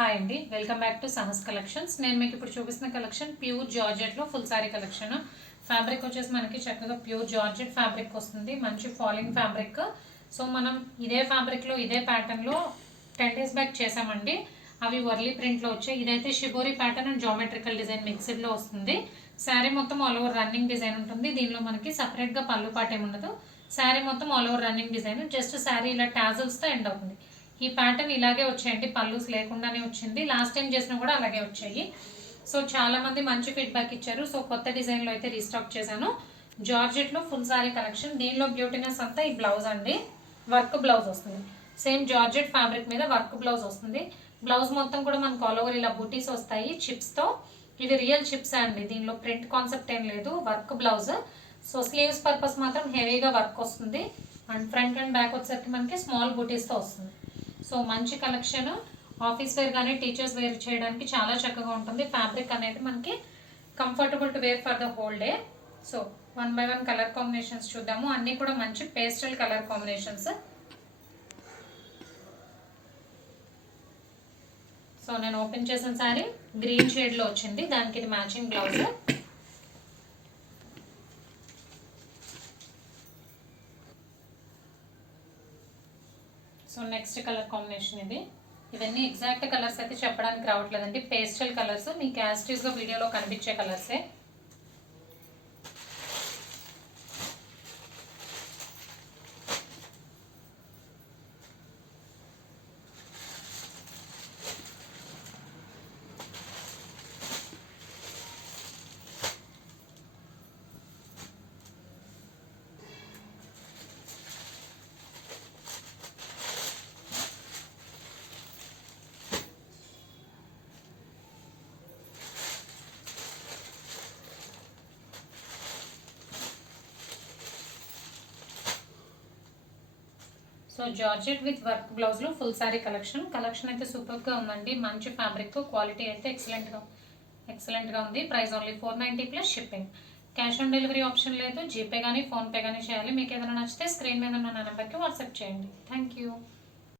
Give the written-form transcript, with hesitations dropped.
Hi అండి, welcome back to Sahas collections. నేను మీకు ఇప్పుడు చూపిస్తున్న కలెక్షన్ ప్యూర్ జార్జెట్లో ఫుల్ సారీ కలెక్షన్. ఫ్యాబ్రిక్ వచ్చేసి మనకి చక్కగా ప్యూర్ జార్జెట్ ఫ్యాబ్రిక్ వస్తుంది, మంచి ఫాలింగ్ ఫ్యాబ్రిక్. సో మనం ఇదే ఫ్యాబ్రిక్లో ఇదే ప్యాటర్న్లో 10 days బ్యాక్ చేసామండి. అవి వర్లీ ప్రింట్లో వచ్చాయి. ఇదైతే shibori pattern and geometrical design మిక్స్డ్లో వస్తుంది. శారీ మొత్తం ఆల్ ఓవర్ రన్నింగ్ డిజైన్ ఉంటుంది. దీనిలో మనకి సపరేట్గా పళ్ళు పాట ఏమి ఉండదు. శారీ మొత్తం all over running design, just sari ఇలా టాజల్స్తో ఎండ్ అవుతుంది. ఈ ప్యాటర్న్ ఇలాగే వచ్చాయండి, పల్లూస్ లేకుండానే వచ్చింది. లాస్ట్ టైం చేసినా కూడా అలాగే వచ్చాయి. సో చాలా మంది మంచి ఫీడ్బ్యాక్ ఇచ్చారు. సో కొత్త డిజైన్లో అయితే రీస్టాక్ చేశాను. జార్జెట్లో ఫుల్ సారీ కలెక్షన్. దీనిలో బ్యూటీనెస్ అంతా ఈ బ్లౌజ్ అండి, వర్క్ బ్లౌజ్ వస్తుంది. సేమ్ జార్జెట్ ఫ్యాబ్రిక్ మీద వర్క్ బ్లౌజ్ వస్తుంది. బ్లౌజ్ మొత్తం కూడా మనకు ఆల్ ఓవర్ ఇలా బూటీస్ వస్తాయి చిప్స్తో. ఇవి రియల్ చిప్స్ అండి, దీనిలో ప్రింట్ కాన్సెప్ట్ ఏం లేదు, work blouse. So sleeves purpose మాత్రం హెవీగా వర్క్ వస్తుంది. అండ్ ఫ్రంట్ అండ్ బ్యాక్ వచ్చేసరికి మనకి స్మాల్ బూటీస్తో వస్తుంది. సో మంచి కలెక్షన్, ఆఫీస్ వేర్ కానీ టీచర్స్ వేర్ చేయడానికి చాలా చక్కగా ఉంటుంది. ఫ్యాబ్రిక్ అనేది మనకి comfortable to wear for the whole day. So 1 by 1 colour combinations చూద్దాము. అన్నీ కూడా మంచి పేస్టల్ కలర్ కాంబినేషన్స్. సో నేను ఓపెన్ చేసిన సారీ గ్రీన్ షేడ్లో వచ్చింది, దానికి ఇది matching blouse. So next colour combination ఇది. ఇవన్నీ ఎగ్జాక్ట్ కలర్స్ అయితే చెప్పడానికి రావట్లేదండి, పేస్టల్ కలర్స్, మీకు యాస్టీస్గా వీడియోలో కనిపించే కలర్సే. సో జార్జెట్ విత్ వర్క్ బ్లౌజ్లో ఫుల్ సారీ కలెక్షన్ అయితే సూపర్గా ఉందండి. మంచి ఫ్యాబ్రిక్, క్వాలిటీ అయితే ఎక్సలెంట్గా ఉంది. Price only 490 plus shipping. Cash on delivery option లేదు, జీపే కానీ ఫోన్పే కానీ చేయాలి. మీకు ఏదైనా నచ్చితే స్క్రీన్ మీద ఉన్న నెంబర్కి వాట్సాప్ చేయండి. Thank you.